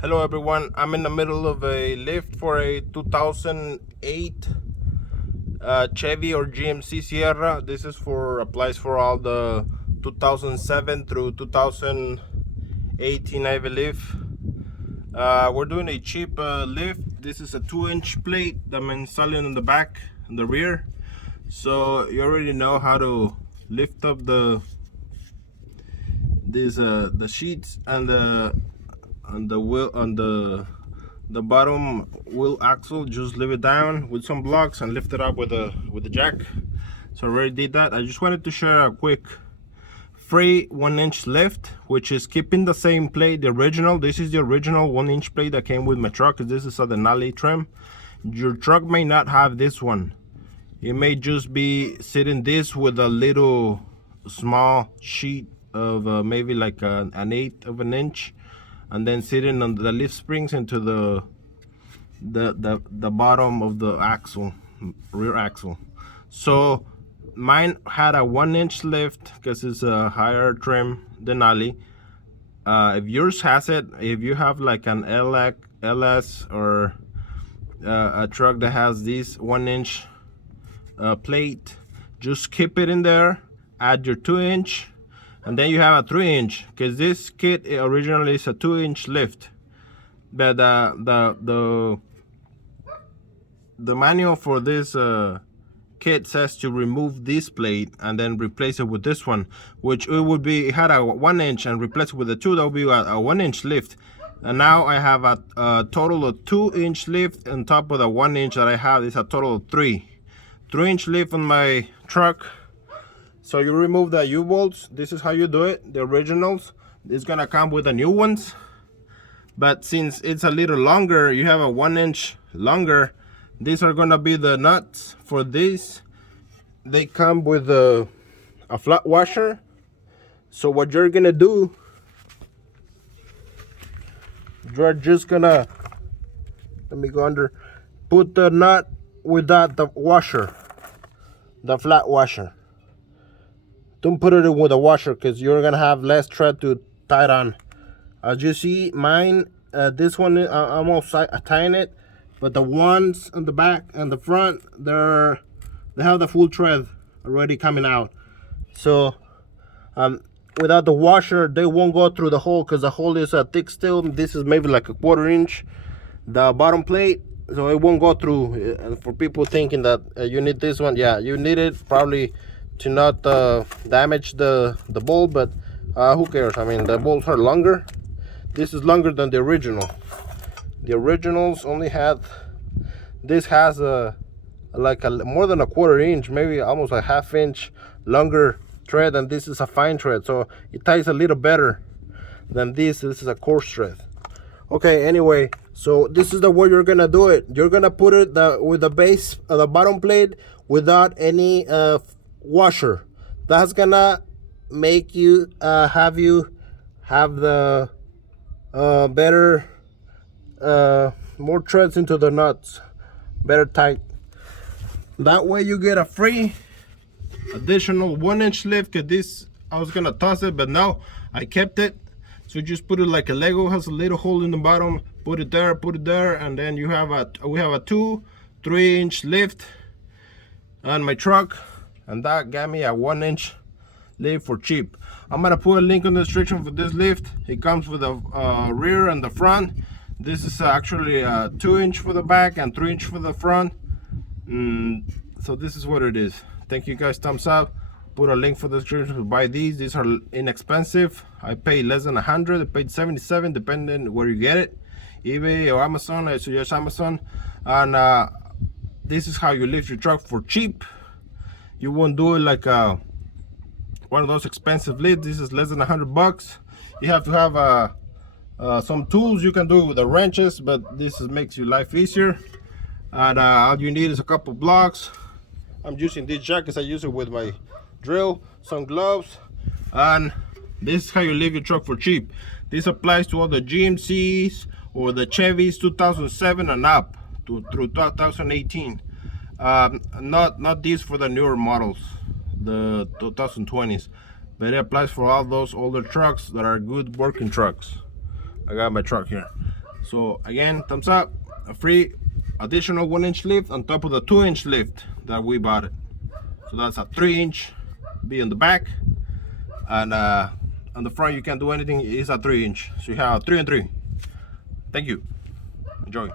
Hello everyone, I'm in the middle of a lift for a 2008 Chevy or GMC Sierra. This is applies for all the 2007 through 2018, I believe. We're doing a cheap lift. This is a 2-inch plate that I'm installing in the back and the rear. So you already know how to lift up the sheets and the wheel on the bottom wheel axle. Just leave it down with some blocks and lift it up with the jack. So I already did that. I just wanted to share a quick free 1-inch lift, which is keeping the same plate, the original. This is the original 1-inch plate that came with my truck. This is a Denali trim. Your truck may not have this one. It may just be sitting this with a little small sheet of maybe like an 1/8 of an inch, and then sitting on the lift springs into the bottom of the axle, rear axle. So mine had a 1-inch lift because it's a higher trim than Ali. If yours has it, if you have like an LS or a truck that has this 1-inch plate, just keep it in there, add your 2-inch, and then you have a 3-inch, because this kit originally is a 2-inch lift, but the manual for this kit says to remove this plate and then replace it with this one, which it had a 1-inch, and replace it with a 2, that would be a 1-inch lift. And now I have a total of 2-inch lift on top of the 1-inch that I have. It's a total of 3-inch lift on my truck. So you remove the U-bolts. This is how you do it. The originals, it's gonna come with the new ones, but since it's a little longer, you have a 1-inch longer, these are gonna be the nuts for this. They come with a flat washer. So what you're gonna do, you're just gonna, let me go under, put the nut without the washer, the flat washer. Don't put it in with a washer, because you're gonna have less thread to tie it on. As you see, mine, this one, I'm almost tying it, but the ones on the back and the front, they have the full thread already coming out. So without the washer, they won't go through the hole, because the hole is thick still. This is maybe like a 1/4 inch, the bottom plate, so it won't go through. For people thinking that you need this one, yeah, you need it probably to not damage the bolt, but who cares? I mean, the bolts are longer. This is longer than the original. The originals only had, this has like more than a 1/4 inch, maybe almost a 1/2 inch longer thread, and this is a fine thread, so it ties a little better than this. This is a coarse thread. Okay, anyway, so this is the way you're gonna do it. You're gonna put it with the base of the bottom plate without any washer. That's gonna make you have the better, more threads into the nuts, better tight. That way you get a free additional 1-inch lift. Cause this, I was gonna toss it, but now I kept it. So just put it like a Lego, has a little hole in the bottom, put it there, and then we have a 2-3-inch lift on my truck, and that got me a 1-inch lift for cheap. I'm gonna put a link in the description for this lift. It comes with a rear and the front. This is actually a 2-inch for the back and 3-inch for the front. So this is what it is. Thank you guys, thumbs up. Put a link for the description to buy these. These are inexpensive. I paid less than 100. I paid 77, depending where you get it, eBay or Amazon. I suggest Amazon. And this is how you lift your truck for cheap. You won't do it like one of those expensive lifts. This is less than 100 bucks. You have to have some tools. You can do it with the wrenches, but this makes your life easier. And all you need is a couple blocks. I'm using this jack because I use it with my drill, some gloves, and this is how you lift your truck for cheap. This applies to all the GMCs or the Chevys 2007 and up through 2018. Not these for the newer models, the 2020s, but it applies for all those older trucks that are good working trucks. I got my truck here. So again, thumbs up, a free additional 1-inch lift on top of the 2-inch lift that we bought it. So that's a 3-inch be on the back, and on the front you can't do anything. It's a 3-inch, so you have a 3 and 3. Thank you. Enjoy.